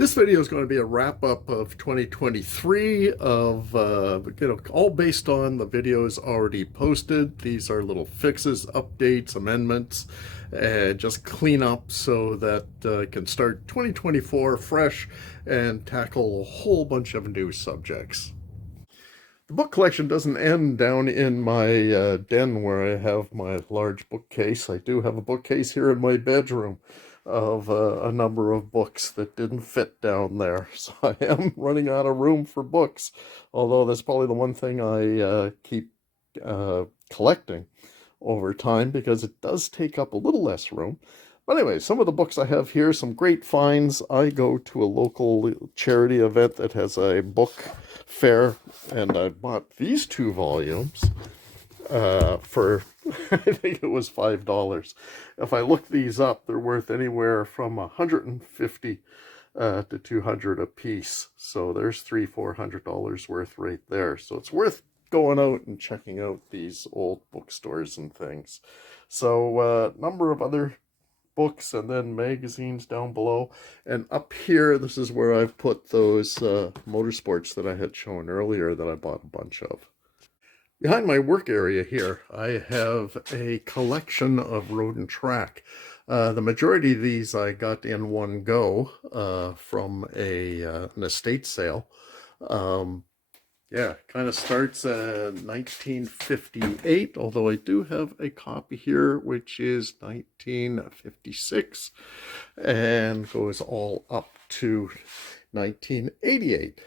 This video is going to be a wrap-up of 2023 of, all based on the videos already posted. These are little fixes, updates, amendments, and just clean up so that I can start 2024 fresh and tackle a whole bunch of new subjects. The book collection doesn't end down in my den where I have my large bookcase. I do have a bookcase here in my bedroom of a number of books that didn't fit down there. So I am running out of room for books, although that's probably the one thing I keep collecting over time because it does take up a little less room. But anyway, some of the books I have here, some great finds. I go to a local charity event that has a book fair, and I bought these two volumes for, I think it was $5. If I look these up, they're worth anywhere from $150 to $200 a piece. So there's $300–400 worth right there. So it's worth going out and checking out these old bookstores and things. So number of other books and then magazines down below, and up here this is where I've put those Motorsports that I had shown earlier that I bought a bunch of. Behind my work area here I have a collection of road and track. The majority of these I got in one go from an estate sale. Yeah, kind of starts at 1958, although I do have a copy here, which is 1956, and goes all up to 1988.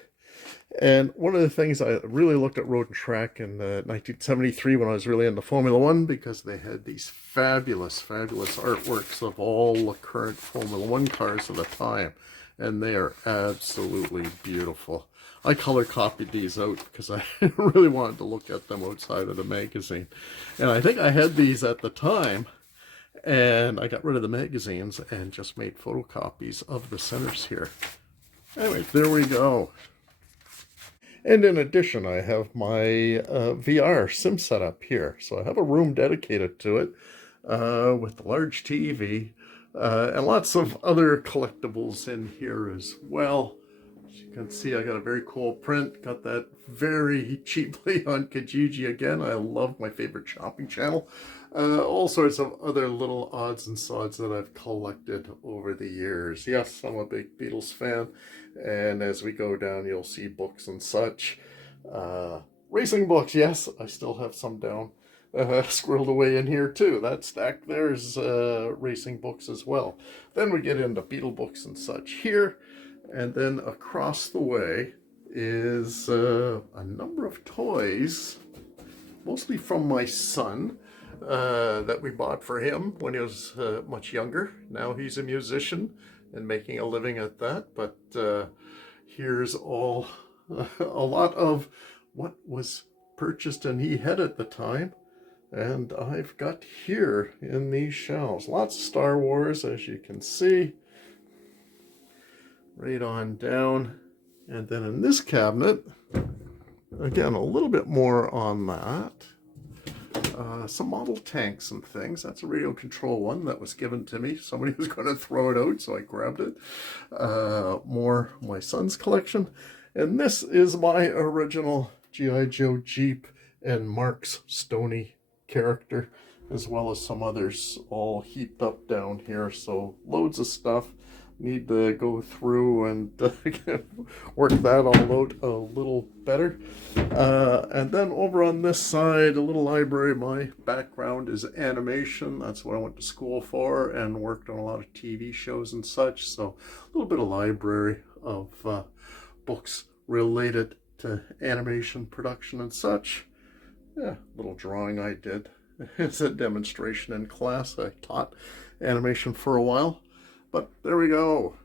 And one of the things I really looked at Road and Track in 1973 when I was really into Formula One, because they had these fabulous, fabulous artworks of all the current Formula One cars of the time, and they are absolutely beautiful. I color copied these out because I really wanted to look at them outside of the magazine. And I think I had these at the time, and I got rid of the magazines and just made photocopies of the centers here. Anyway, there we go. And in addition, I have my VR sim setup here. So I have a room dedicated to it with the large TV and lots of other collectibles in here as well. As you can see, I got a very cool print. Got that very cheaply on Kijiji again. I love my favorite shopping channel. All sorts of other little odds and sods that I've collected over the years. Yes, I'm a big Beatles fan. And as we go down, you'll see books and such. Racing books, yes, I still have some down squirreled away in here too. That stack there's racing books as well. Then we get into Beatle books and such here. And then across the way is a number of toys, mostly from my son, that we bought for him when he was much younger. Now he's a musician and making a living at that. But here's all a lot of what was purchased and he had at the time. And I've got here in these shelves lots of Star Wars, as you can see. Right on down. And then in this cabinet, again, a little bit more on that. Some model tanks and things. That's a radio control one that was given to me. Somebody was going to throw it out, so I grabbed it. More my son's collection. And this is my original G.I. Joe Jeep and Mark's Stony character, as well as some others all heaped up down here. So loads of stuff. Need to go through and work that all out a little better. And then over on this side, a little library. My background is animation. That's what I went to school for and worked on a lot of TV shows and such. So a little bit of library of books related to animation production and such. Yeah, little drawing I did. It's a demonstration in class. I taught animation for a while. But there we go.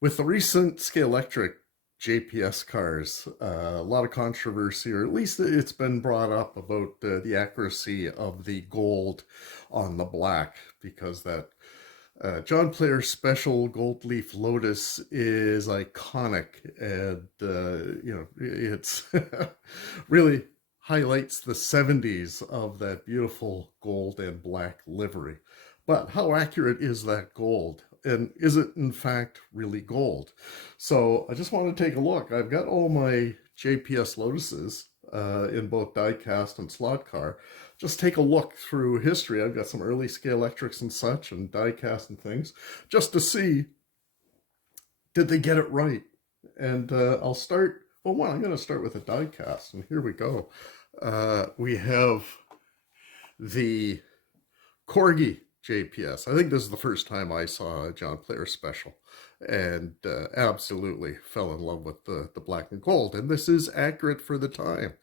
With the recent Scalextric JPS cars, a lot of controversy, or at least it's been brought up about the accuracy of the gold on the black, because that John Player Special Gold Leaf Lotus is iconic, and you know, it's really highlights the 70s of that beautiful gold and black livery. But how accurate is that gold? and is it in fact really gold? So I just want to take a look. I've got all my JPS Lotuses in both die-cast and slot car. Just take a look through history. I've got some early Scalextrics and such and die-cast and things just to see, did they get it right? And I'll start, well, one, I'm going to start with a die-cast, and here we go. We have the Corgi JPS. I think this is the first time I saw a John Player special, and absolutely fell in love with the black and gold. And this is accurate for the time.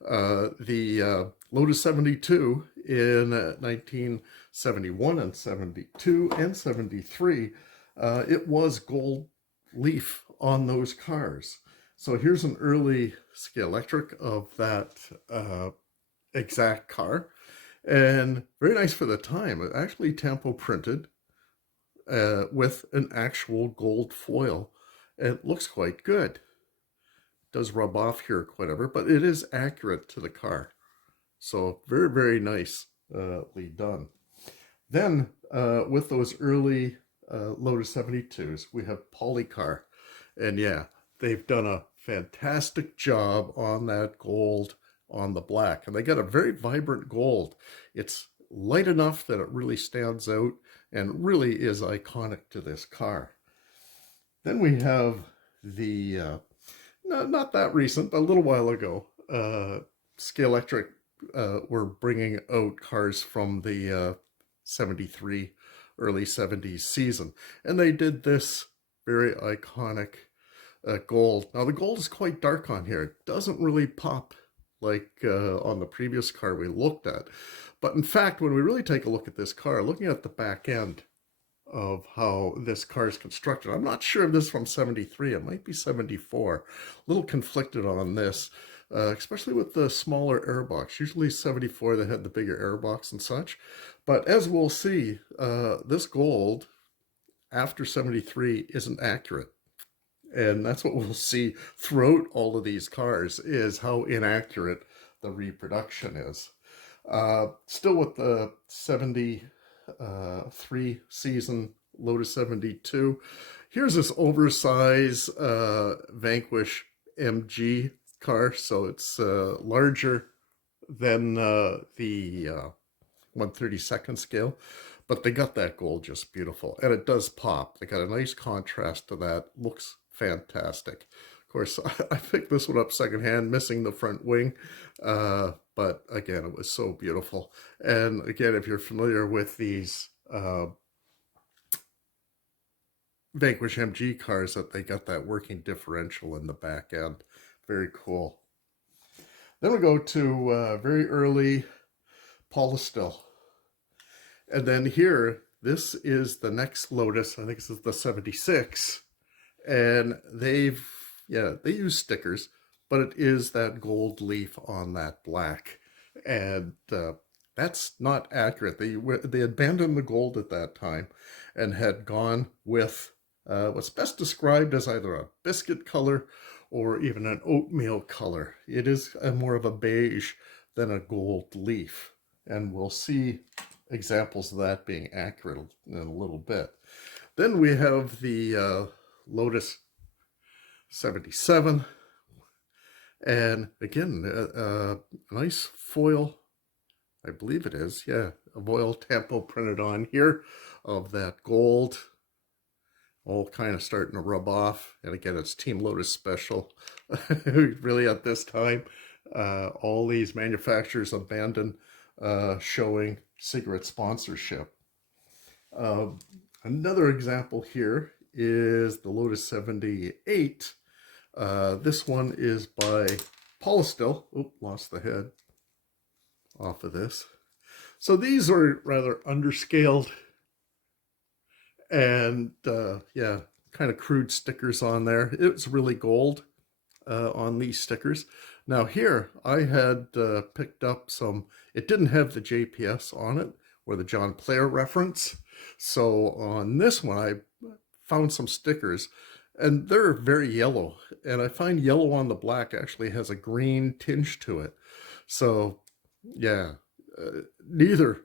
The Lotus 72 in 1971 and 72 and 73, it was gold leaf on those cars. So here's an early Scalextric of that exact car. And very nice for the time. It actually tampo printed with an actual gold foil. It looks quite good. It does rub off here, whatever, but it is accurate to the car. So very, very nicely done. Then with those early Lotus 72s, we have Polycar. And yeah, they've done a fantastic job on that gold on the black, and they got a very vibrant gold. It's light enough that it really stands out and really is iconic to this car. Then we have the not that recent, but a little while ago, Scalextric were bringing out cars from the 73 early 70s season, and they did this very iconic gold. Now the gold is quite dark on here. It doesn't really pop like on the previous car we looked at. But in fact, when we really take a look at this car, looking at the back end of how this car is constructed, I'm not sure if this is from 73, it might be 74. A little conflicted on this, especially with the smaller airbox. Usually 74, they had the bigger airbox and such. But as we'll see, this gold after 73 isn't accurate. And that's what we'll see throughout all of these cars, is how inaccurate the reproduction is. Still with the 73 season Lotus 72, here's this oversized Vanquish MG car. So it's larger than the 1/32 scale. But they got that gold just beautiful. And it does pop. They got a nice contrast to that. Looks fantastic. Of course, I picked this one up secondhand, missing the front wing. But again, it was so beautiful. And again, if you're familiar with these Vanquish MG cars, that they got that working differential in the back end. Very cool. Then we go to very early Polistil. And then here, this is the next Lotus. I think this is the 76. And they use stickers, but it is that gold leaf on that black. And that's not accurate. They abandoned the gold at that time and had gone with what's best described as either a biscuit color or even an oatmeal color. It is more of a beige than a gold leaf. And we'll see examples of that being accurate in a little bit. Then we have the Lotus 77, and again a nice foil, I believe it is, yeah, a foil tampo printed on here of that gold, all kind of starting to rub off. And again, it's Team Lotus special. Really at this time, all these manufacturers abandon showing cigarette sponsorship. Another example here is the Lotus 78. This one is by Polistil. Oop, lost the head off of this. So these are rather underscaled and yeah, kind of crude stickers on there. It's really gold on these stickers. Now here I had picked up some, it didn't have the JPS on it or the John Player reference. So on this one I found some stickers, and they're very yellow, and I find yellow on the black actually has a green tinge to it. So yeah, neither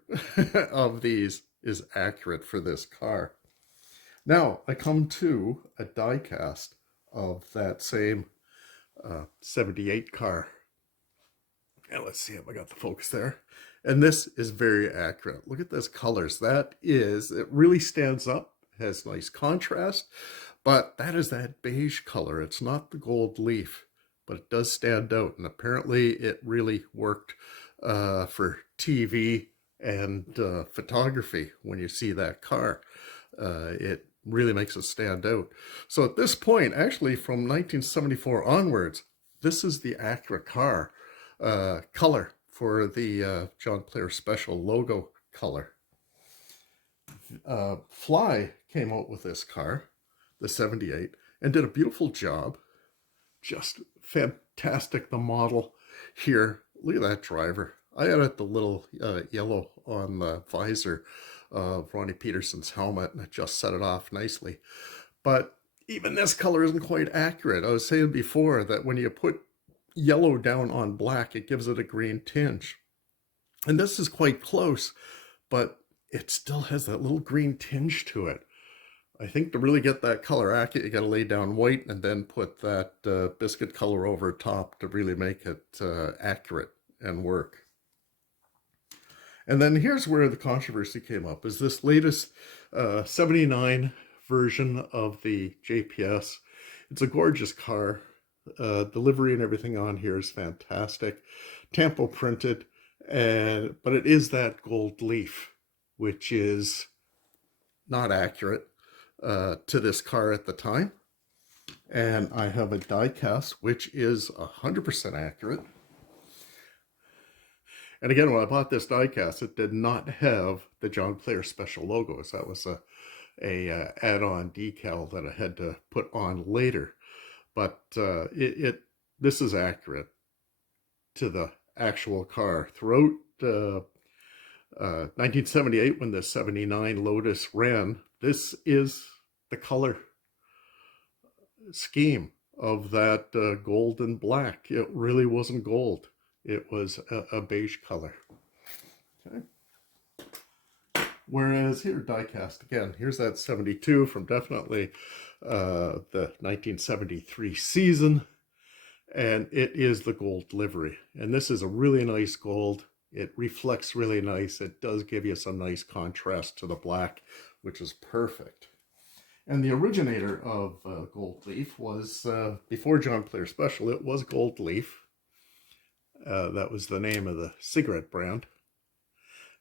of these is accurate for this car. Now I come to a die cast of that same 78 car. And let's see if I got the focus there. And this is very accurate. Look at those colors. That is, it really stands up, has nice contrast, but that is that beige color. It's not the gold leaf, but it does stand out. And apparently it really worked for TV and photography when you see that car. It really makes it stand out. So at this point, actually from 1974 onwards, this is the accurate car color for the John Player Special logo color. Fly came out with this car, the 78, and did a beautiful job. Just fantastic, the model here. Look at that driver. I added the little yellow on the visor of Ronnie Peterson's helmet, and it just set it off nicely. But even this color isn't quite accurate. I was saying before that when you put yellow down on black, it gives it a green tinge. And this is quite close, but it still has that little green tinge to it. I think to really get that color accurate, you got to lay down white and then put that biscuit color over top to really make it accurate and work. And then here's where the controversy came up, is this latest 79 version of the JPS. It's a gorgeous car. Delivery and everything on here is fantastic. Tampo printed, but it is that gold leaf, which is not accurate to this car at the time. And I have a die cast, which is 100% accurate. And again, when I bought this die cast, it did not have the John Player Special logos. That was a add-on decal that I had to put on later. But this is accurate to the actual car. Throughout 1978, when the 79 Lotus ran, this is the color scheme of that gold and black. It really wasn't gold. It was a beige color. Okay. Whereas here, diecast again, here's that 72 from definitely the 1973 season, and it is the gold livery. And this is a really nice gold. It reflects really nice. It does give you some nice contrast to the black, which is perfect. And the originator of Gold Leaf was, before John Player Special, it was Gold Leaf. That was the name of the cigarette brand.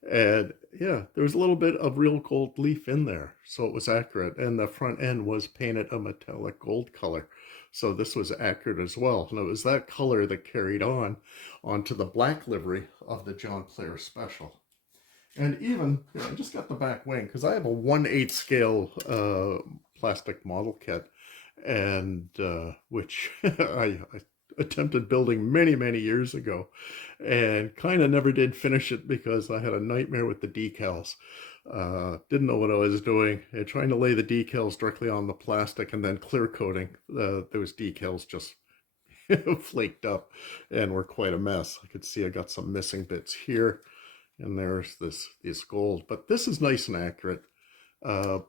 And yeah, there was a little bit of real gold leaf in there, so it was accurate. And the front end was painted a metallic gold color, so this was accurate as well. And it was that color that carried on onto the black livery of the John Player Special. And even, I just got the back wing, because I have a 1/8 scale plastic model kit, and which I attempted building many years ago, and kind of never did finish it because I had a nightmare with the decals. Didn't know what I was doing, and trying to lay the decals directly on the plastic and then clear coating. Those decals just flaked up and were quite a mess. I could see I got some missing bits here, and there's this gold, but this is nice and accurate. I've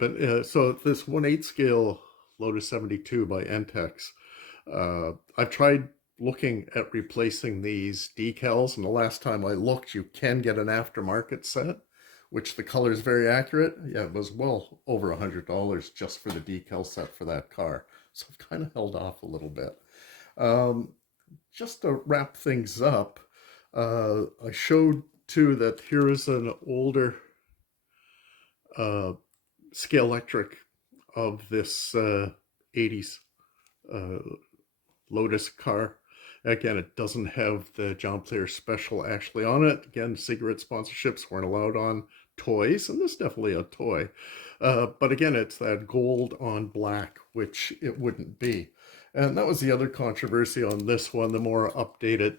been so this 1/8 scale Lotus 72 by Entex. I've tried looking at replacing these decals, and the last time I looked, you can get an aftermarket set, which the color is very accurate. Yeah, it was well over $100 just for the decal set for that car. So I've kind of held off a little bit. Just to wrap things up, I showed too that here is an older scale electric of this 80s Lotus car. Again, it doesn't have the John Player Special actually on it. Again, cigarette sponsorships weren't allowed on toys, and this is definitely a toy. But again, it's that gold on black, which it wouldn't be. And that was the other controversy on this one, the more updated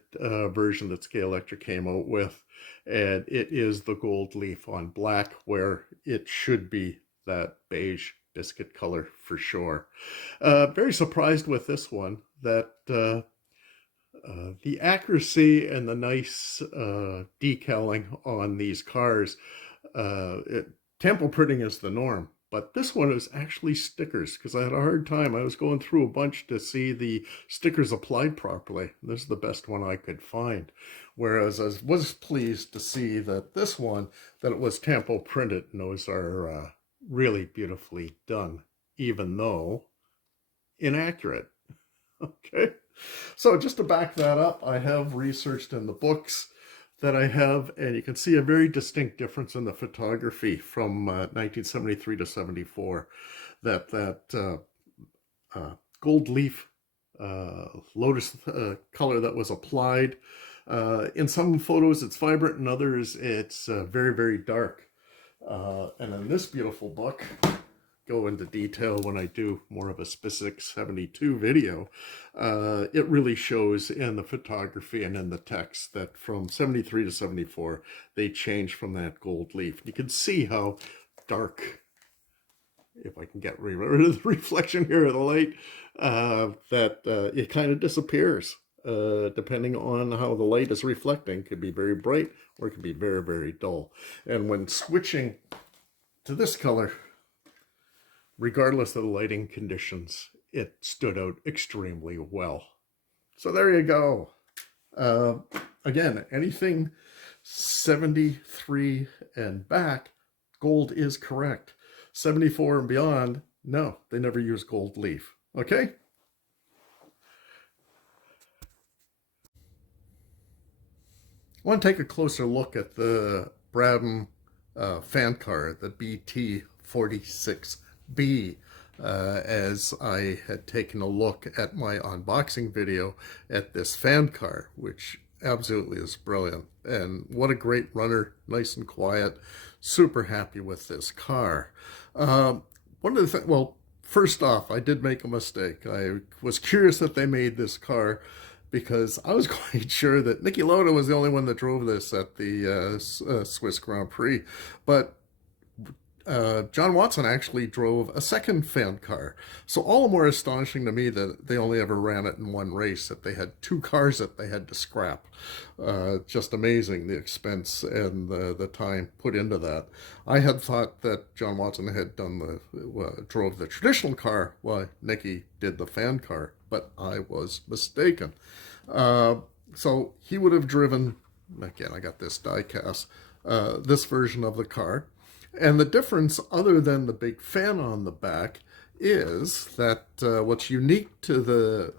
version that Scale Electric came out with. And it is the gold leaf on black, where it should be that beige biscuit color for sure. Very surprised with this one that the accuracy and the nice decaling on these cars, to Tampo printing is the norm, but this one is actually stickers because I had a hard time. I was going through a bunch to see the stickers applied properly. This is the best one I could find. Whereas I was pleased to see that this one, that it was Tampo printed, and those are really beautifully done, even though inaccurate. Okay, so just to back that up, I have researched in the books that I have, and you can see a very distinct difference in the photography from 1973 to 74. That gold leaf lotus color that was applied. In some photos it's vibrant, in others it's very, very dark. And in this beautiful book, go into detail when I do more of a specific 72 video, it really shows in the photography and in the text that from 73 to 74, they changed from that gold leaf. You can see how dark, if I can get rid of the reflection here of the light, that it kind of disappears. Depending on how the light is reflecting. It could be very bright or it could be very, very dull. And when switching to this color, regardless of the lighting conditions, it stood out extremely well. So there you go. Again, anything 73 and back, gold is correct. 74 and beyond, no, they never use gold leaf. Okay? I want to take a closer look at the Brabham fan car, the BT46B, as I had taken a look at my unboxing video at this fan car, which absolutely is brilliant. And what a great runner, nice and quiet, super happy with this car. One of the things, well, first off, I did make a mistake. I was curious that they made this car, because I was quite sure that Niki Lauda was the only one that drove this at the Swiss Grand Prix. But John Watson actually drove a second fan car. So all the more astonishing to me that they only ever ran it in one race, that they had two cars that they had to scrap. Just amazing, the expense and the time put into that. I had thought that John Watson had done drove the traditional car while Niki did the fan car, but I was mistaken. So he would have driven, again, I got this die cast, this version of the car. And the difference, other than the big fan on the back, is that what's unique to the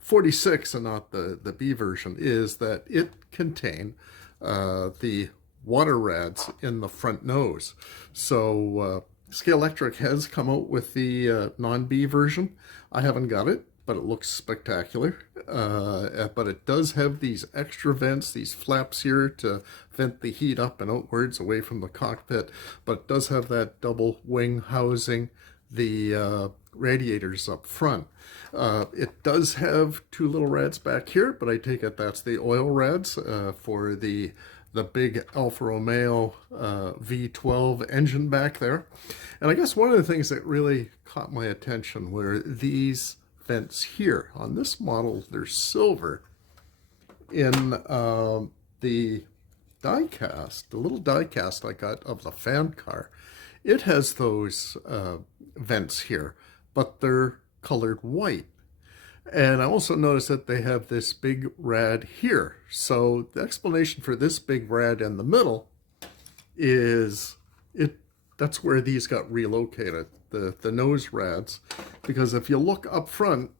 46 and not the B version is that it contained the water rads in the front nose. So Scalextric has come out with the non-B version. I haven't got it, but it looks spectacular. But it does have these extra vents, these flaps here to vent the heat up and outwards away from the cockpit. But it does have that double wing housing the radiators up front. It does have two little rads back here, but I take it that's the oil rads for the big Alfa Romeo V12 engine back there. And I guess one of the things that really caught my attention were these vents here. On this model, they're silver. In the die cast, the little die cast I got of the fan car, it has those vents here, but they're colored white. And I also noticed that they have this big rad here. So the explanation for this big rad in the middle is that's where these got relocated, the nose rads, because if you look up front,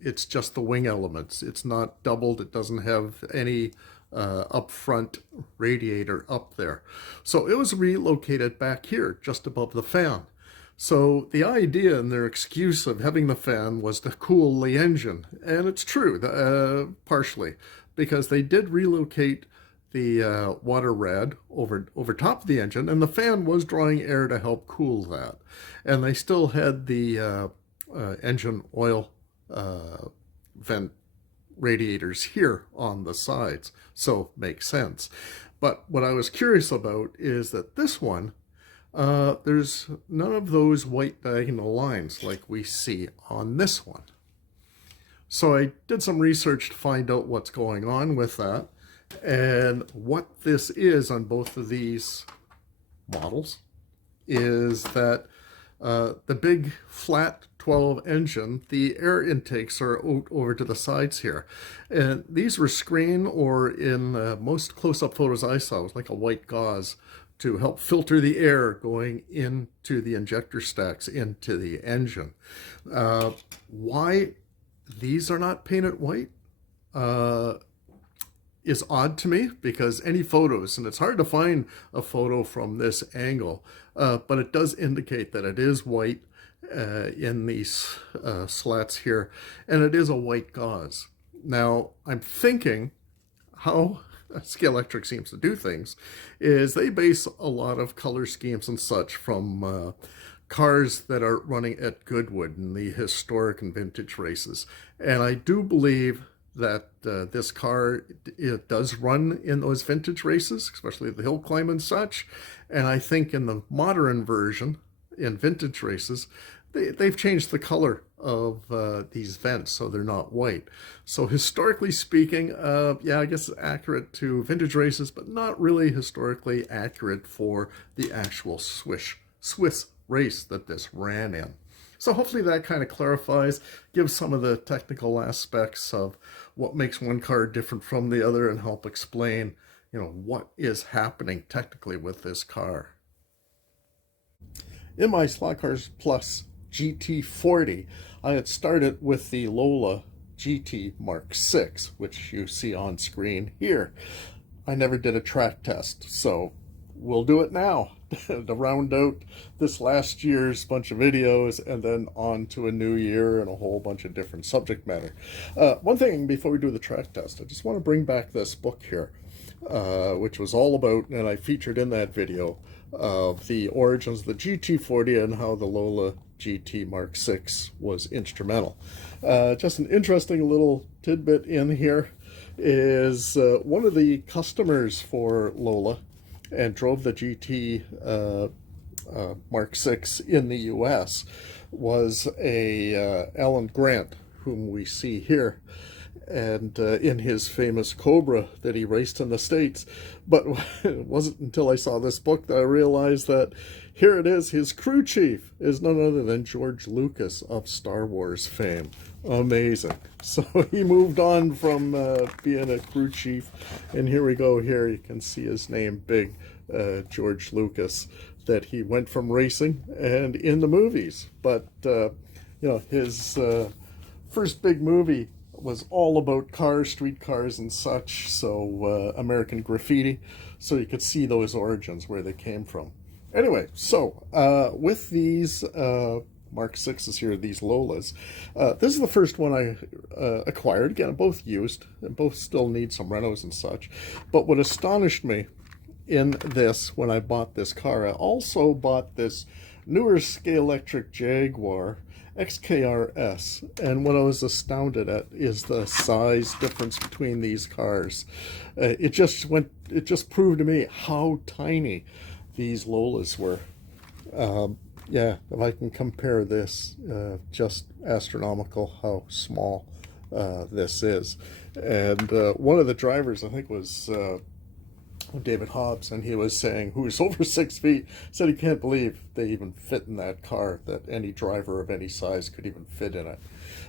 it's just the wing elements. It's not doubled. It doesn't have any up front radiator up there. So it was relocated back here, just above the fan. So the idea and their excuse of having the fan was to cool the engine. And it's true, partially, because they did relocate the water rad over top of the engine, and the fan was drawing air to help cool that. And they still had the engine oil vent radiators here on the sides, so makes sense. But what I was curious about is that this one, there's none of those white diagonal lines like we see on this one. So I did some research to find out what's going on with that. And what this is on both of these models is that the big flat 12 engine, the air intakes are out over to the sides here. And these were screen, or in most close-up photos I saw, it was like a white gauze to help filter the air going into the injector stacks into the engine. Why these are not painted white is odd to me, because any photos, and it's hard to find a photo from this angle, but it does indicate that it is white in these slats here, and it is a white gauze. Now, I'm thinking how Scalextric seems to do things is they base a lot of color schemes and such from cars that are running at Goodwood in the historic and vintage races. And I do believe that this car, it does run in those vintage races, especially the hill climb and such. And I think in the modern version, in vintage races, they've changed the color of these vents so they're not white. So historically speaking, yeah, I guess it's accurate to vintage races, but not really historically accurate for the actual Swiss race that this ran in. So hopefully that kind of clarifies, gives some of the technical aspects of what makes one car different from the other, and help explain, you know, what is happening technically with this car. In my Slot Cars Plus GT40, I had started with the Lola GT Mark 6, which you see on screen here. I never did a track test, so we'll do it now to round out this last year's bunch of videos, and then on to a new year and a whole bunch of different subject matter. One thing before we do the track test, I just want to bring back this book here, which was all about, and I featured in that video, of the origins of the GT40 and how the Lola GT Mark 6 was instrumental. Just an interesting little tidbit in here is one of the customers for Lola and drove the GT Mark 6 in the US was a Alan Grant, whom we see here, and in his famous Cobra that he raced in the States. But it wasn't until I saw this book that I realized that here it is, his crew chief is none other than George Lucas of Star Wars fame. Amazing. So he moved on from being a crew chief, and here we go. Here you can see his name big, George Lucas, that he went from racing and in the movies. But you know, his first big movie was all about cars, street cars and such, so American Graffiti, so you could see those origins, where they came from. Anyway, so with these Mark 6s here, these Lolas, this is the first one I acquired. Again, both used, and both still need some renos and such. But what astonished me in this, when I bought this car, I also bought this newer Scalextric Jaguar XKRS, and what I was astounded at is the size difference between these cars. It just proved to me how tiny these Lolas were. Yeah, if I can compare this, just astronomical how small this is. And one of the drivers, I think, was David Hobbs, and he was saying, who was over 6 feet, said he can't believe they even fit in that car, that any driver of any size could even fit in it.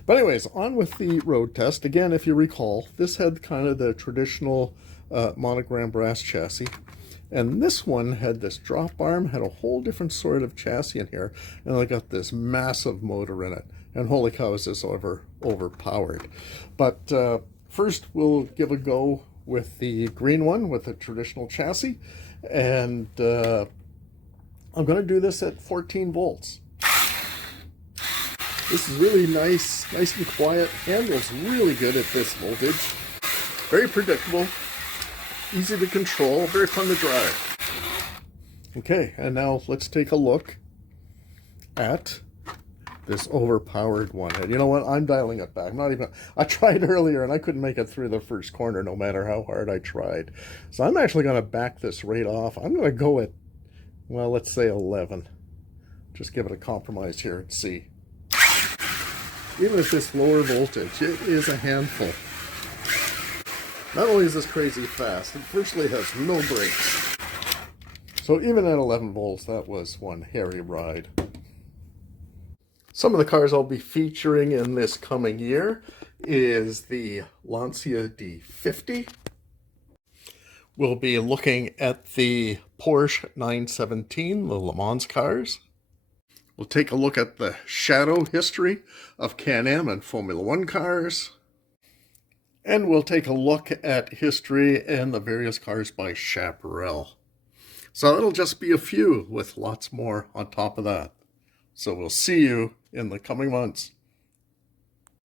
But anyways, on with the road test. Again, if you recall, this had kind of the traditional monogram brass chassis, and this one had this drop arm, had a whole different sort of chassis in here, and I got this massive motor in it, and holy cow, is this overpowered. But first we'll give a go with the green one with the traditional chassis, and I'm going to do this at 14 volts. This is really nice and quiet, handles really good at this voltage, very predictable, easy to control, very fun to drive. Okay, and now let's take a look at this overpowered one. And you know what? I'm dialing it back. I tried earlier and I couldn't make it through the first corner no matter how hard I tried. So I'm actually going to back this right off. I'm going to go at, well, let's say 11. Just give it a compromise here and see. Even at this lower voltage, it is a handful. Not only is this crazy fast, it virtually has no brakes. So even at 11 volts, that was one hairy ride. Some of the cars I'll be featuring in this coming year is the Lancia D50. We'll be looking at the Porsche 917, the Le Mans cars. We'll take a look at the shadow history of Can-Am and Formula One cars. And we'll take a look at history and the various cars by Chaparral. So it'll just be a few with lots more on top of that. So we'll see you in the coming months.